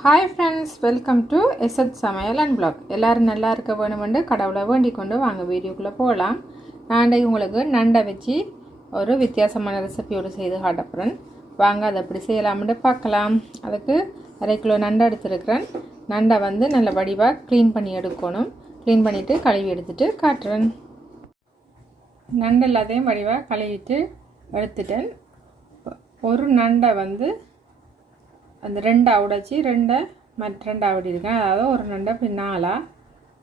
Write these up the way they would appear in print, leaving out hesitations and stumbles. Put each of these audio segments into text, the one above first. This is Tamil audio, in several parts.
ஹாய் ஃப்ரெண்ட்ஸ், வெல்கம் டு எஸ்எத் சமையல் அண்ட் பிளாக். எல்லோரும் நல்லா இருக்க வேணுமென்று கடவுளை வேண்டிக் கொண்டு வாங்க வீடியோக்குள்ளே போகலாம். நான் உங்களுக்கு நண்டை வச்சு ஒரு வித்தியாசமான ரெசிபியோடு செய்து காட்டப்புறேன். வாங்க அதை எப்படி செய்யலாம்னு பார்க்கலாம். அதுக்கு 1/2 கிலோ நண்டை எடுத்துருக்கிறேன். நண்டை நல்ல வடிவாக க்ளீன் பண்ணி எடுக்கணும். க்ளீன் பண்ணிவிட்டு கழுவி எடுத்துகிட்டு காட்டுறேன். நண்டு எல்லாத்தையும் வடிவாக கழுவிட்டு எடுத்துட்டேன். ஒரு நண்டை அந்த 2 உடைச்சி 2 மற்ற 2 அப்படி இருக்கேன். அதாவது ஒரு நண்டை அப்படி 4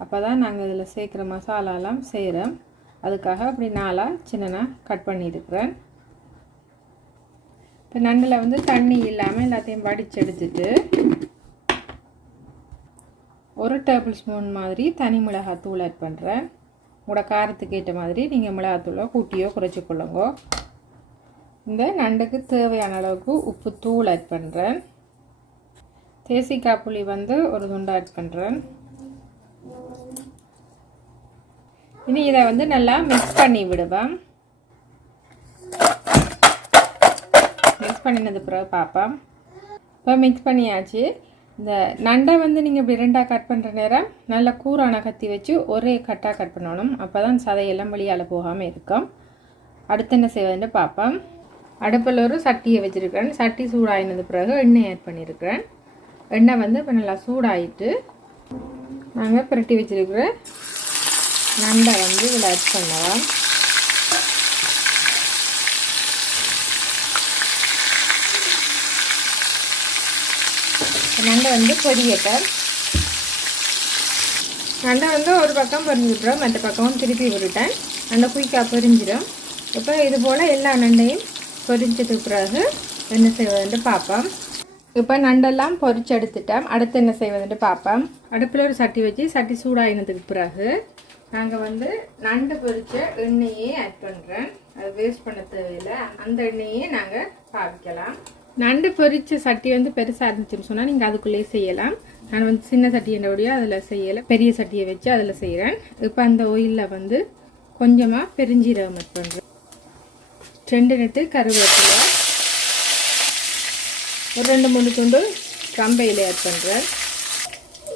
அப்போ தான் நாங்கள் இதில் சேர்க்குற மசாலாலாம் செய்கிறோம். அதுக்காக அப்படி 4 சின்னனா கட் பண்ணியிருக்கிறேன். இப்போ நண்டில் தண்ணி இல்லாமல் எல்லாத்தையும் வடித்து எடுத்துட்டு 1 டேபிள் ஸ்பூன் மாதிரி தனி மிளகாத்தூள் ஆட் பண்ணுறேன். உங்களோட காரத்துக்கு ஏற்ற மாதிரி நீங்கள் மிளகாத்தூளை கூட்டியோ குறைச்சிக்கொள்ளுங்க. இந்த நண்டுக்கு தேவையான அளவுக்கு உப்பு தூள் ஆட் பண்ணுறேன். தேசிக்காய் புளி 1 துண்டு ஆட் பண்ணுறேன். இனி இதை நல்லா மிக்ஸ் பண்ணி விடுவேன். மிக்ஸ் பண்ணினது பிறகு பார்ப்போம். இப்போ மிக்ஸ் பண்ணியாச்சு. இந்த நண்டை நீங்கள் இப்படி 2 கட் பண்ணுற நேரம் நல்லா கூரான கத்தி வச்சு ஒரே கட்டாக கட் பண்ணணும். அப்போ தான் சதையெல்லாம் வெளியால் போகாமல் இருக்கும். அடுத்து என்ன செய்வதுன்னு பார்ப்போம். அடுப்பில் ஒரு சட்டியை வச்சுருக்கிறேன். சட்டி சூடாகினது பிறகு எண்ணெய் ஆட் பண்ணியிருக்கிறேன். எண்ணெய் இப்போ நல்லா சூடாகிட்டு நாங்கள் புரட்டி வச்சுருக்கிற நண்டை இதில் ஆட் பண்ணலாம். நண்டை பொரியட்டும். நண்டை ஒரு பக்கம் பொரிஞ்சு விட்டுறோம், மற்ற பக்கமும் திருப்பி விட்டுட்டேன். நண்டை குயிக்காக பொரிஞ்சிடும். இப்போ இது போல் எல்லா நண்டையும் பொரிஞ்சதுக்கு பிறகு என்ன செய்வதுன்னு பார்ப்போம். இப்போ நண்டெல்லாம் பொரிச்சு எடுத்துட்டோம். அடுத்து என்ன செய்வதுன்னு பார்ப்போம். அடுப்பில் ஒரு சட்டி வச்சு சட்டி சூடாகினதுக்கு பிறகு நாங்கள் நண்டு பொரிச்ச எண்ணெயே ஆட் பண்ணுறேன். அது வேஸ்ட் பண்ண தேவையில்லை. அந்த எண்ணெயே நாங்கள் பாவிக்கலாம். நண்டு பொரிச்ச சட்டி பெருசாக இருந்துச்சுன்னு சொன்னால் நீங்கள் அதுக்குள்ளேயே செய்யலாம். நான் சின்ன சட்டி என்னோடய அதில் செய்யலை, பெரிய சட்டியை வச்சு அதில் செய்கிறேன். இப்போ அந்த ஆயிலில் கொஞ்சமாக பெருஞ்சீரகம் ஆட் பண்ணுறேன். 2 நெட்டு கருவேப்பிலை, ஒரு 2-3 துண்டு கம்பையில் ஆட் பண்ணுறேன்.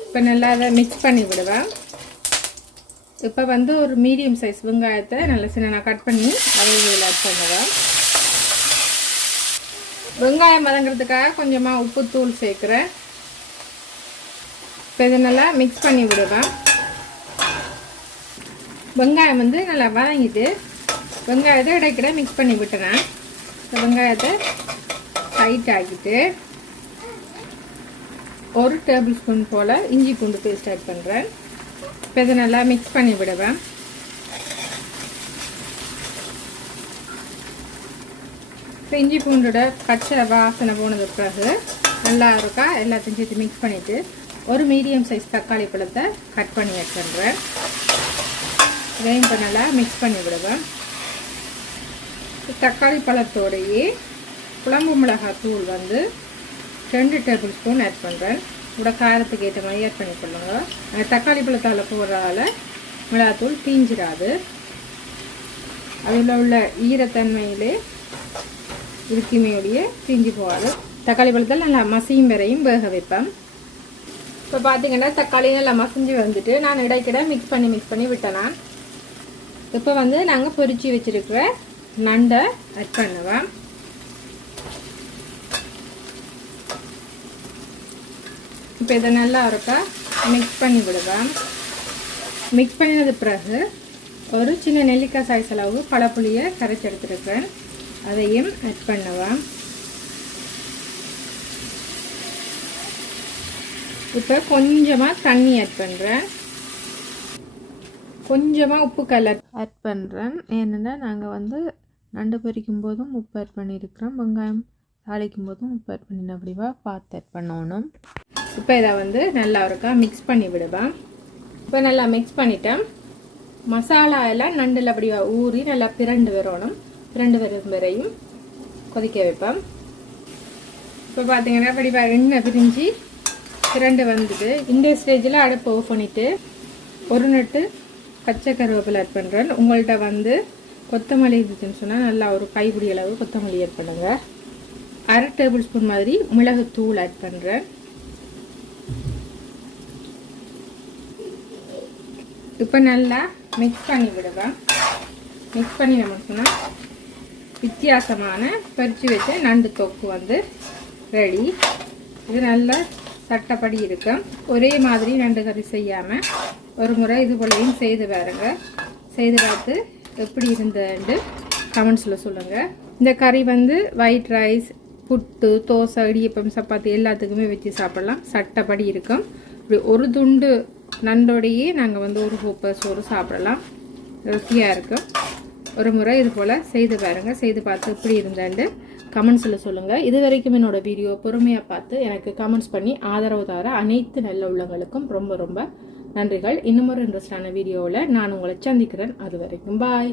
இப்போ நல்லா அதை மிக்ஸ் பண்ணி விடுவேன். இப்போ ஒரு மீடியம் சைஸ் வெங்காயத்தை நல்லா சின்ன கட் பண்ணி அதை இதில் ஆட் பண்ணுவேன். வெங்காயம் வதங்கிறதுக்காக கொஞ்சமாக உப்புத்தூள் சேர்க்குறேன். இப்போ இதை நல்லா மிக்ஸ் பண்ணி விடுவேன். வெங்காயம் நல்லா வதங்கிட்டு வெங்காயத்தை இடைக்கிட மிக்ஸ் பண்ணி விட்டுறேன். வெங்காயத்தை டைட் ஆக்கிட்டு 1 டேபிள் ஸ்பூன் போல் இஞ்சி பூண்டு பேஸ்ட் ஆட் பண்ணுறேன். இப்போ இதை நல்லா மிக்ஸ் பண்ணி விடுவேன். இப்போ இஞ்சி பூண்டோட பச்சை வாசனை போனது பிறகு நல்லா இருக்கா எல்லாத்தையும் சேர்த்து மிக்ஸ் பண்ணிவிட்டு ஒரு மீடியம் சைஸ் தக்காளி பழத்தை கட் பண்ணி ஆட் பண்ணுறேன். இதையும் இப்போ நல்லா மிக்ஸ் பண்ணி விடுவேன். தக்காளி பழத்தோடையே குழம்பு மிளகாத்தூள் 2 டேபிள் ஸ்பூன் ஆட் பண்ணுறேன். உங்களோட காரத்துக்கு ஏற்ற மாதிரி ஆட் பண்ணி கொள்ளுங்க. தக்காளி பழத்தால் போடுறதால மிளகாத்தூள் தீஞ்சிடாது. அதில் உள்ள ஈரத்தன்மையிலே இருக்குமையோடைய தீஞ்சி போகாது. தக்காளி பழத்தில் நல்லா மசியும் வரையும் வேக வைப்பேன். இப்போ பார்த்தீங்கன்னா தக்காளி நல்லா மசிஞ்சு வந்துட்டு நான் இடைக்கிட மிக்ஸ் பண்ணி விட்டேன். நான் இப்போ நாங்கள் பொரிச்சு வச்சுருக்கிற நண்டை ஆட் பண்ணுவேன். இப்போ இதை நல்லா இருக்கா மிக்ஸ் பண்ணி விடுவேன். மிக்ஸ் பண்ணினது பிறகு ஒரு சின்ன நெல்லிக்காய் சைஸ் அளவு பழப்புளியை கரைச்சி எடுத்துருக்கேன். அதையும் ஆட் பண்ணுவேன். இப்போ கொஞ்சமாக தண்ணி ஆட் பண்ணுறேன். கொஞ்சமாக உப்பு கலர் ஆட் பண்ணுறேன். ஏன்னா நாங்கள் நண்டு பொரிக்கும் போதும் உப்பு ஆட் பண்ணியிருக்கிறோம். வெங்காயம் தாளிக்கும் போதும் உப்பு ஆட் பண்ணின அப்படிவா பார்த்து ஆட் பண்ணணும். இப்போ இதை நல்லா இருக்கா மிக்ஸ் பண்ணி விடுவேன். இப்போ நல்லா மிக்ஸ் பண்ணிட்டேன். மசாலா எல்லாம் நண்டில் அப்படிவா ஊறி நல்லா பிரண்டு வரணும். பிரண்டு வரும் வரையும் கொதிக்க வைப்பேன். இப்போ பார்த்தீங்கன்னா அப்படிவா எண்ணெய் பிரிஞ்சு பிரண்டு வந்துட்டு இந்த ஸ்டேஜில் அடுப்பை ஆஃப் பண்ணிவிட்டு 1 நெட்டு பச்சை கருவேப்பிலை ஆட் பண்ணுறேன். உங்கள்கிட்ட கொத்தமல்லி இருந்துச்சுன்னு சொன்னால் நல்லா ஒரு கைப்பிடி அளவு கொத்தமல்லி ஆட் பண்ணுங்கள். 1/2 டேபிள் ஸ்பூன் மாதிரி மிளகுத்தூள் ஆட் பண்ணுறேன். இப்போ நல்லா மிக்ஸ் பண்ணி விடுவேன். மிக்ஸ் பண்ணி நம்மளுக்குன்னா வித்தியாசமான பறித்து வச்ச நண்டு தொக்கு வந்து ரெடி. இது நல்லா சட்டப்படி இருக்கும். ஒரே மாதிரி நண்டு கறி செய்யாமல் ஒரு முறை இது போலையும் செய்து பாருங்க. செய்து பார்த்து எப்படி இருந்ததுன்னு கமெண்ட்ஸில் சொல்லுங்கள். இந்த கறி வந்து ஒயிட் ரைஸ், புட்டு, தோசை, இடியப்பம், சப்பாத்தி எல்லாத்துக்குமே வச்சு சாப்பிட்லாம். சட்டப்படி இருக்கும். இப்படி ஒரு துண்டு நண்டோடையே நாங்கள் வந்து ஒரு கோப்பை சோறு சாப்பிடலாம். ருசியாக இருக்கும். ஒரு முறை இது போல் செய்து பாருங்கள். செய்து பார்த்து எப்படி இருந்தேன்ட்டு கமெண்ட்ஸில் சொல்லுங்கள். இது வரைக்கும் என்னோடய வீடியோ பொறுமையாக பார்த்து எனக்கு கமெண்ட்ஸ் பண்ணி ஆதரவு தர அனைத்து நல்ல உள்ளங்களுக்கும் ரொம்ப ரொம்ப நன்றிகள். இன்னும் ஒரு இன்ட்ரெஸ்டான வீடியோவில் நான் உங்களை சந்திக்கிறேன். அது வரைக்கும் பாய்.